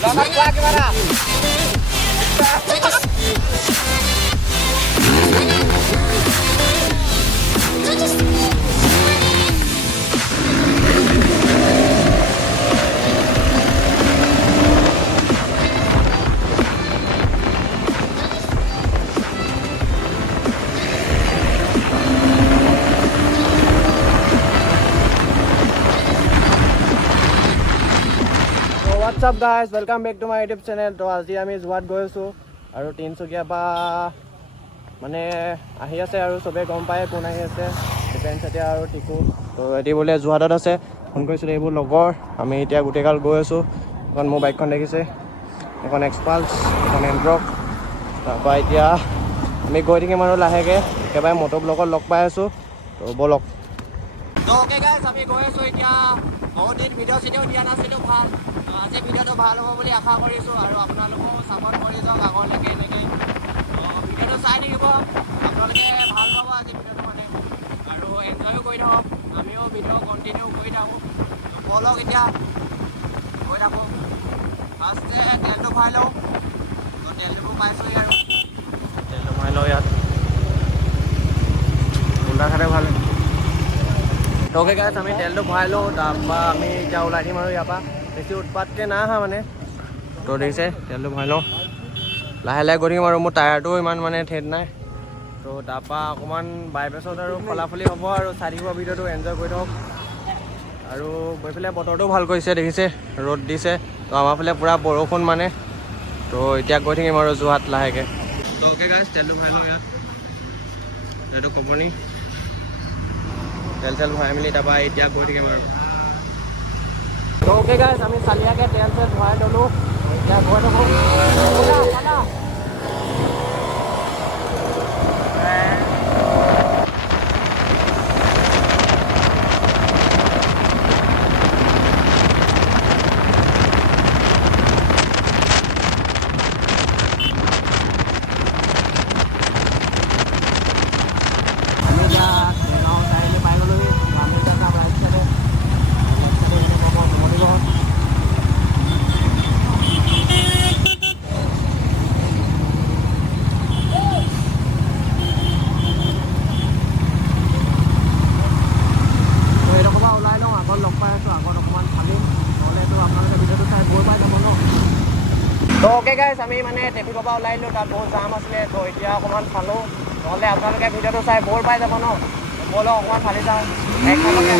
Selamat pagi, Mara. What's up guys, welcome back to my YouTube channel. তো আজি আমি যোৱাত গৈ আছোঁ আৰু তিনিচুকীয়াৰ পৰা মানে আহি আছে আৰু চবেই গম পায় কোন আহি আছে, দীপেন চেতিয়া আৰু টিকু। তো এটি বোলে যোৰহাটত আছে, ফোন কৰিছিলোঁ, এইবোৰ লগৰ। আমি এতিয়া গোটেইগাল গৈ আছোঁ। এখন মোৰ বাইকখন দেখিছে, এখন এক্সপালছ, এখন এণ্ট্ৰক। তাৰপৰা এতিয়া আমি গৈ থাকিম আৰু লাহেকৈ একেবাৰে মটৰ ব্লগত লগ পাই আছোঁ। তো ব'লক। তো অ'কে গাইজ, আমি গৈ আছোঁ এতিয়া। বহুত দিন ভিডিঅ' চিডিঅ' দিয়া নাছিলোঁ, ভাল আজি ভিডিঅ'টো ভাল হ'ব বুলি আশা কৰিছোঁ আৰু আপোনালোকেও ছাপৰ্ট কৰি যাওক আগলৈকে এনেকৈ। ভিডিঅ'টো চাই থাকিব, আপোনালোকে ভাল পাব আজি ভিডিঅ'টো মানে, আৰু এনজয়ো কৰি থাকক, আমিও ভিডিঅ' কণ্টিনিউ কৰি থাকোঁ। ব'লক এতিয়া গৈ থাকোঁ। ফাৰ্ষ্টে তেলটো ভৰাই লওঁ। তেলটো পাইছোঁহি আৰু তেলটো ভৰাই লওঁ ইয়াত। গোলাঘাটে ভাল। অ'কে গাইজ, আমি তেলটো ভৰাই লওঁ, তাৰপৰা আমি এতিয়া ওলাই দিম আৰু ইয়াৰ পৰা। বেছি উৎপাতকৈ নাই অহা মানে। তো দেখিছে, তেলটো ভৰাই লওঁ, লাহে লাহে গৈ থাকিম আৰু মোৰ টায়াৰটো ইমান মানে ঠেট নাই। তো তাৰপৰা অকণমান বাইপাছত আৰু ফলাফলি হ'ব আৰু চাই থাকিব ভিডিঅ'টো, এনজয় কৰি থাকক। আৰু গৈ পেলাই বতৰটো ভাল কৰিছে, দেখিছে ৰ'দ দিছে। তো আমাৰ ফালে পূৰা বৰষুণ মানে। তো এতিয়া গৈ থাকিম আৰু যোৰহাট লাহেকৈ। তো অ'কে গাইজ, তেলটো ভৰাই লওঁ ইয়াত। এইটো কপনি তেল চেল ভৰাই মেলি তাৰপৰা এতিয়া গৈ থাকিম আৰু। তো অ'কে গাইজ, আমি চালিয়াকৈ তেল চেল ভৰাই ল'লোঁ, এতিয়া গৈ থাকোঁ। তো অ'কে গাইজ, আমি মানে ট্ৰেফিকৰ পৰা ওলাই দিলোঁ, তাত বহুত জাম আছিলে। তো এতিয়া অকণমান চালোঁ, নহ'লে আপোনালোকে ভিডিঅ'টো চাই ব'ৰ পাই যাব ন। ব'লক অকণমান ফালি যাওঁ একেলগে।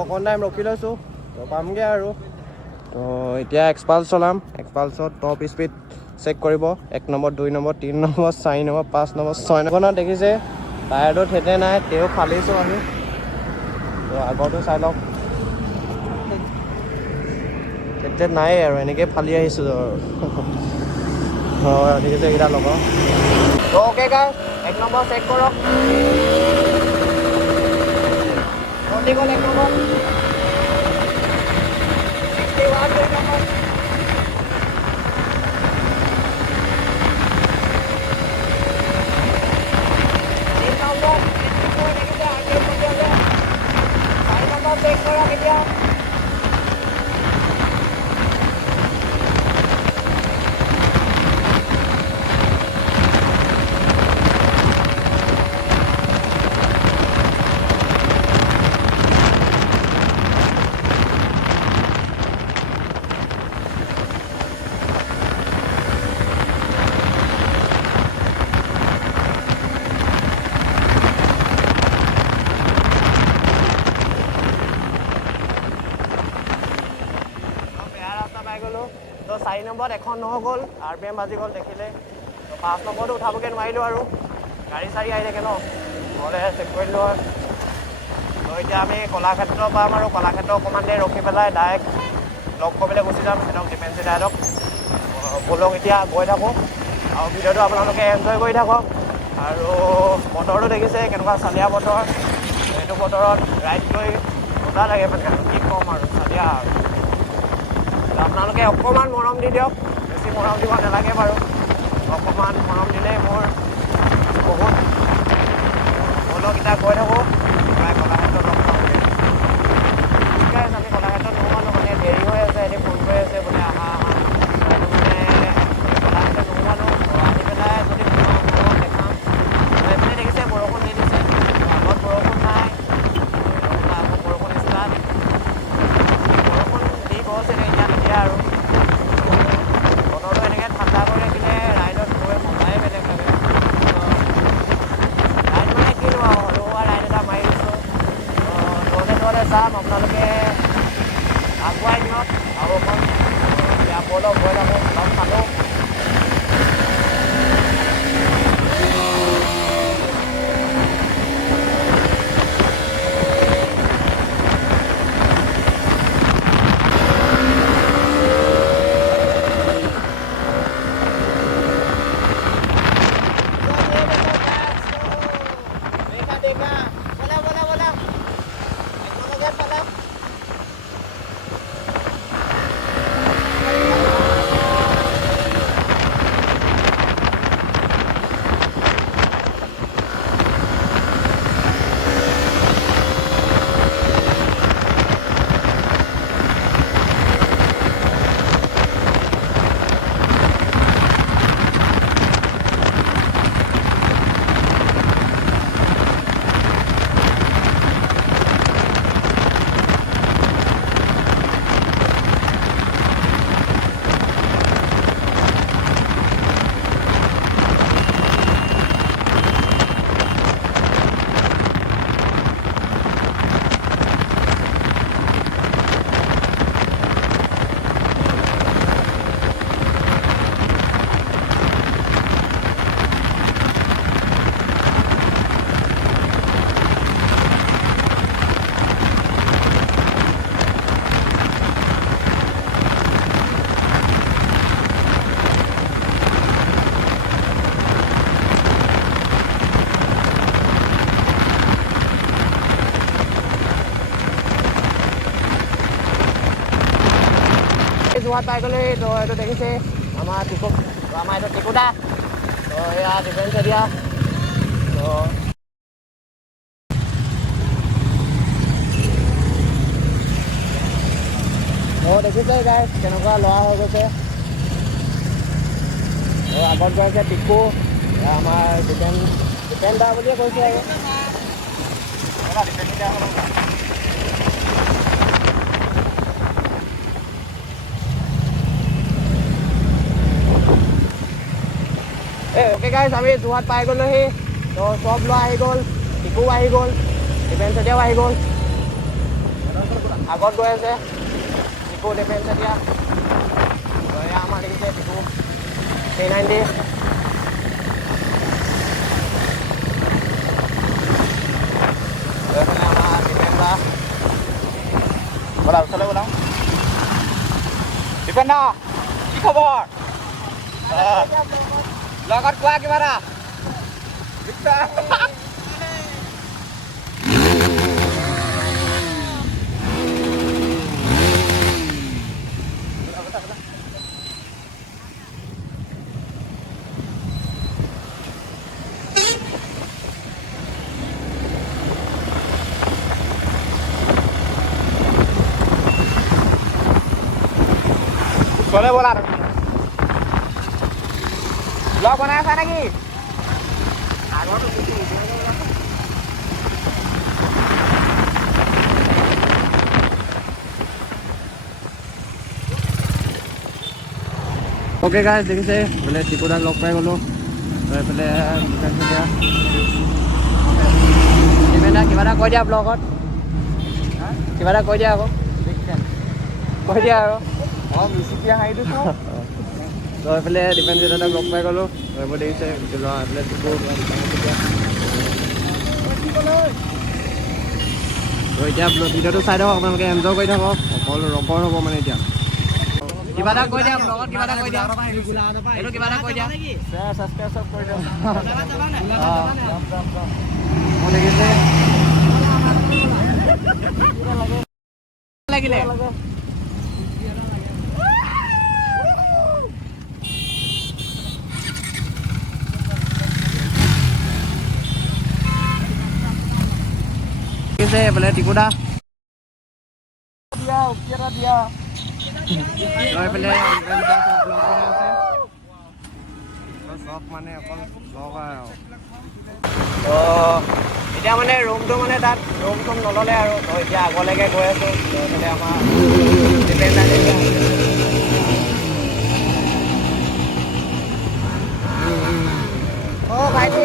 অকণ টাইম ৰখি লৈছোঁ, তো পামগৈ আৰু। তো এতিয়া এক্সপালছ চলাম। এক্সপালছত টপ স্পীড চেক কৰিব, 1 number, 2 number, 3 number, 4 number, 5 number, 6 নম্বৰত দেখিছে টায়াৰটো ঠেতে নাই, তেও ফালিছোঁ আমি। তো আগৰটো চাই লওক, ঠেতে নাই আৰু এনেকৈ ফালি আহিছোঁ আৰু। দেখিছে এইকেইটা লগৰ। তো অ'কে গাইজ, 1 নম্বৰ চেক কৰক। গ'ল 1 নম্বৰ, 61 2 নম্বৰ। নম্বৰত এখন নহ'ল RPM বাজি গ'ল দেখিলে 5 নম্বৰটো উঠাবগৈ নোৱাৰিলোঁ আৰু গাড়ী চাৰি আহি থাকে ন নহ'লে চেক কৰিলোঁ হয় তো এতিয়া আমি কলাক্ষেত্ৰ পাম আৰু কলাক্ষেত্ৰ অকণমান দেৰি ৰখি পেলাই ডাইৰেক্ট লগ কৰিবলৈ গুচি যাম সিহঁতক ডিফেন্সি ডাইৰেক্টক ব'লক এতিয়া গৈ থাকোঁ আৰু ভিডিঅ'টো আপোনালোকে এনজয় কৰি থাকক আৰু বতৰটো দেখিছে কেনেকুৱা চালিয়া বতৰ এইটো বতৰত ৰাইড কৰি মজা লাগে মানে আৰু কি ক'ম আৰু চালিয়া আৰু আপোনালোকে অকণমান মৰম দি দিয়ক বেছি মৰম দিব নালাগে বাৰু অকণমান মৰম দিলেই মোৰ বহুত ব'লক এতিয়া গৈ থাকোঁ প্ৰায় কলাক্ষেত্ৰত লগ পামগৈ ঠিক আছে আমি কলাক্ষেত্ৰত নোহোৱালোঁ মানে দেৰি হৈ আছে এদিন ফোন কৰি আছে বোলে আহা সেইটো মানে কলাক্ষেত্ৰত নোহোৱালোঁ আহি পেলাই যদি আপোনালোকক দেখাম এইপিনে দেখিছে বৰষুণ দি দিছে আগত বৰষুণ নাই আকৌ বৰষুণ ষ্টাৰ্ট বৰষুণ দি গৈছে এতিয়া নিদিয়ে আৰু বতৰটো এনেকৈ ঠাণ্ডা কৰি ৰাখিলে ৰাইডত গৈ মজাই বেলেগ লাগে ৰাইড মানে কিনো আৰু সৰু ৰাইড এটা মাৰি দিছোঁ দৌৰতে যাম আপোনালোকে আগুৱাই নিয়ক আৰু অকণ এতিয়া ব'লক গৈ থাকোঁ লগ খালোঁ যোৱাত পাই গ'লে তো এইটো দেখিছে আমাৰ এইটো টিকুটা তো এয়া ডিফেন্স এৰিয়া তো দেখিছে গাইজ কেনেকুৱা ল'ৰা হৈ গৈছে আগত গৈ আছে টিকু আমাৰ ডিফেণ্ডাৰ বুলিয়ে কৈছে আৰু ओके गाइस আমি যোৰহাট পাই গ'লোহি তো চব ল'ৰা আহি গ'ল টিকু আহি গ'ল ডিফেন্স এতিয়াও আহি গ'ল আগত গৈ আছে টিকু ডিফেন্স এতিয়া এয়া আমাৰ দেখিছে টিকু 390 এইফালে আমাৰ ডিফেন্ডাৰ ব'লা ওচৰলৈ ব'লা ডিফেন্ডাৰ কি খবৰ লগত কোৱা কিবা এটা চলে ব'লা ব্লগ বনাই আছা নেকি ओके गाइस দেখিছে বোলে টিকুদাক লগ পাই গ'লো এইফালে কিবা এটা কৈ দিয়া ব্লগত কিবা এটা কৈ দিয়া আকৌ কৈ দিয়া আৰু মিচিকিয়া হাঁহিটো চাওঁ তো এইফালে ডিফেন্স এটাক লগ পাই গ'লোঁ এইবোৰ দেখিছে ল'ৰা এইফালে তো এতিয়া ভিডিঅ'টো চাই থাকক আপোনালোকে এনজয় কৰি থাকক অকল ৰকৰ হ'ব মানে এতিয়া কিবা এটা কৈ দিয়া ব্লগত কিবা এটা কৈ দিয়া এইটো কিবা এটা কৈ দিয়া ছাবস্ক্ৰাইব চব কৰি দিয়ক মই দেখিছে লাগিলে এইফালে টিকুদা এইফালে চব মানে অকল ব্লগ আৰু তো এতিয়া মানে ৰুমটো মানে তাত ৰুম চুম নল'লে আৰু তো এতিয়া আগলৈকে গৈ আছোঁ এইফালে আমাৰ অঁ ভাইটি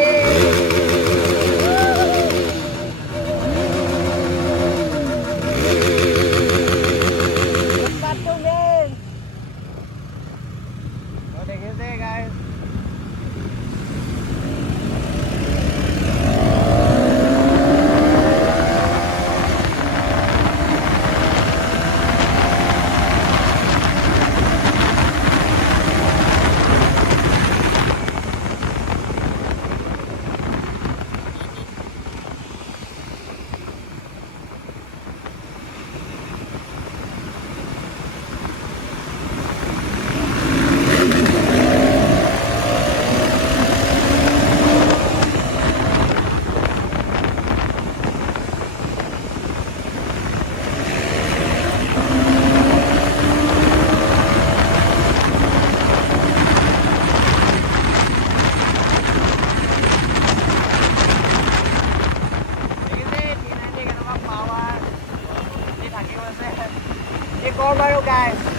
guys.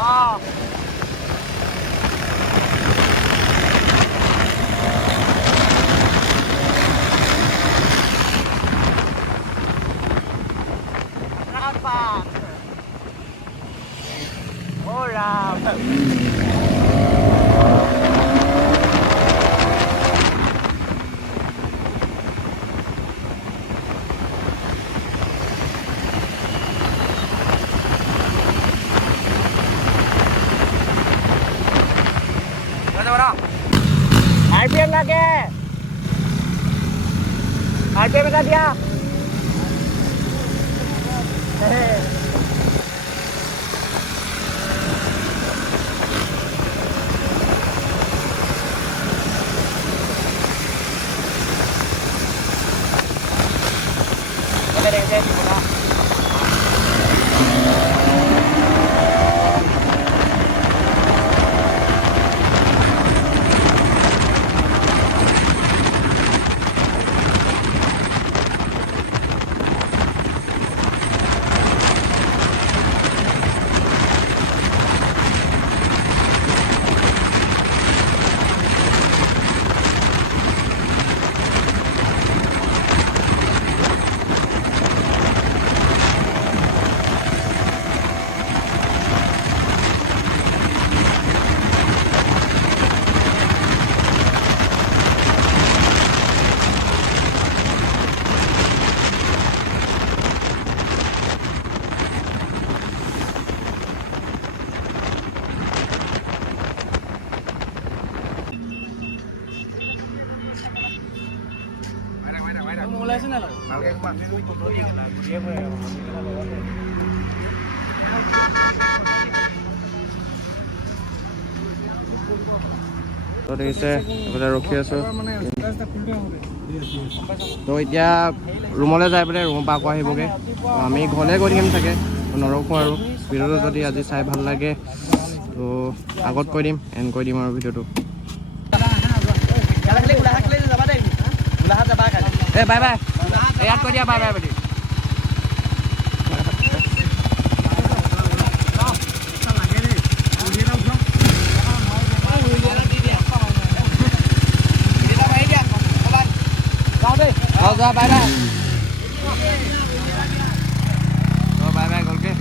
Oh. Rapat. Oh, rapat. RPM lagi. RPM beta dia. Ada yang saya gimana? তো দেখিছে এইফালে ৰখি আছোঁ তো এতিয়া ৰুমলৈ যাই পেলাই ৰুমৰ পৰা আকৌ আহিবগৈ আমি ঘৰলৈ গৈ থাকিম চাগে নৰখোঁ আৰু ভিডিঅ'টো যদি আজি চাই ভাল লাগে তো আগত কৈ দিম এণ্ড কৰি দিম আৰু ভিডিঅ'টো বাই বাই ইয়াত কৈ দিয়া বাই বাই বুলি যোৱা বাই বাই বাই বাই গ'লকে